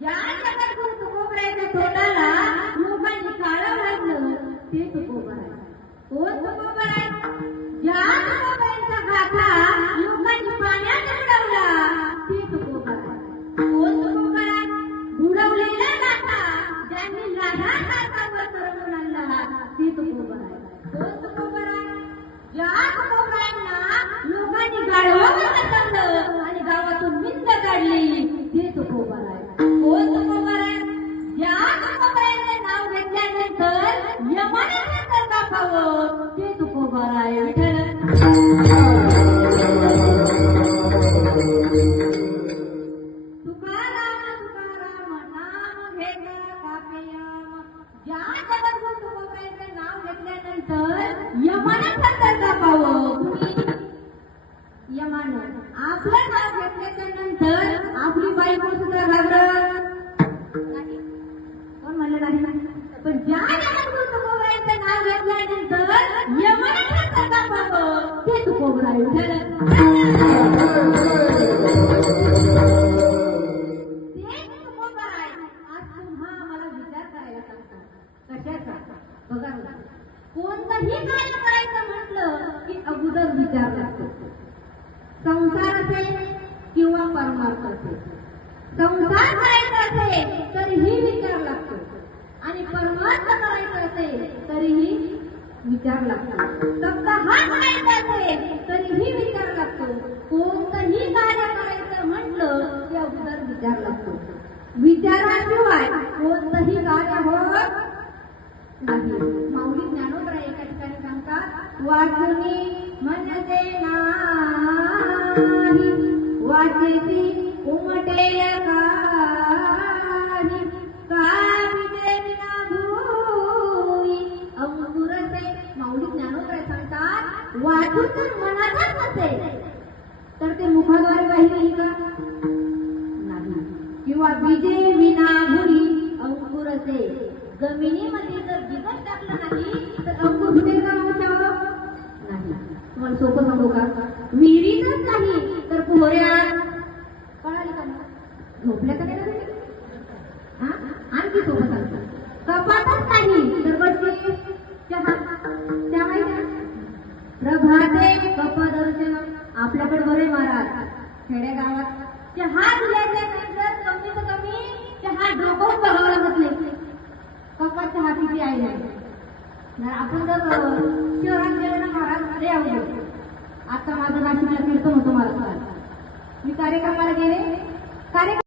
ज्या जगात तुकोबरायच्या तोंडाला लोकांनी काळं वाढलं ते तुकोबर आहे. कोण तुकोबर आहे? ज्या तुकोबरायचा गाथा लोकांनी पाण्यात बुडवला ते तुकोबर आहे. कोण तुकोबर आहे? बुडवलेला गाथा ज्यांनी लहान गाथावर तरंगून आणला ते तुकोबर आहे. कोण तुकोबर आहे? ज्या तुकोबरांना लोकांनी गाढवावर बसवलं आणि गावातून मिंद काढली ते तुकोबर आहे. कोण तुकोबर आहे? ज्या तुकोबरांचे नाव घेतल्यानंतर यमाने नंतर कापावं ते तुकोबर आहे. विठ्ठल तुकाराम तुकाराम नाम घेता कापे यम. ज्या जगद्गुरु तुकोबरांचे नाव घेतल्यानंतर यमाने नंतर कापावं. कुणी? यमानं. आपलं नाव घेतल्याच्या नंतर आपली बायको सुद्धा घाबरत नाही. कोण म्हणलं नाही? पण ज्या जगद्गुरु तुकोबरांचं नाव घेतल्यानंतर यमाने नंतर कापावं ते तुकोबर आहे. विठ्ठल बघा, कोणतंही कार्य करायचं म्हटलं की अगोदर विचार लागतो. संसार असेल किंवा परमार्थ असेल. संसार करायचा असेल तरीही विचार लागतो आणि परमार्थ करायचं असेल तरीही विचार लागतो. सप्ताह करायचा असेल तरीही विचार लागतो. कोणतंही कार्य करायचं म्हटलं की अगोदर विचार लागतो. विचाराशिवाय कोणतंही कार्य होत नाही. माऊली ज्ञानोबा एका ठिकाणी सांगतात, वाचुनी म्हणते नाही वाचेती उमटेल काही काय विजय विना भूई अंकुरते. माऊली ज्ञानोबा सांगतात, वाचून जर मनातच नसेल तर ते मुखाद्वारे बाहेर येईल का? नाही. किंवा विजय विना भुरी अंकुरते. जमिनीमध्ये जर बिगट टाकलं नाही तर अंकुर फुटेल का मावशावर? नाही. तुम्हाला सोपं सांगू का? विहिरीतच नाही तर पोहऱ्यात कळाली का? झोपल्या का नाही? आणखी सोपं सांगतो. कपातच नाही तर बसली चहा माहिती. प्रभाते कपदर्शन. आपल्याकडे बरे महाराज खेडेगावात चहा दिल्याच्या नंतर कमीत कमी चहा डोकं बघावं लागत नाही. कपात चहा किती आहे नाही. आपण जर शहरात गेलो ना महाराज, अरे अवघड. आता माझं नाशिकला कीर्तन होतं महाराज. मी कार्यक्रमाला गेले.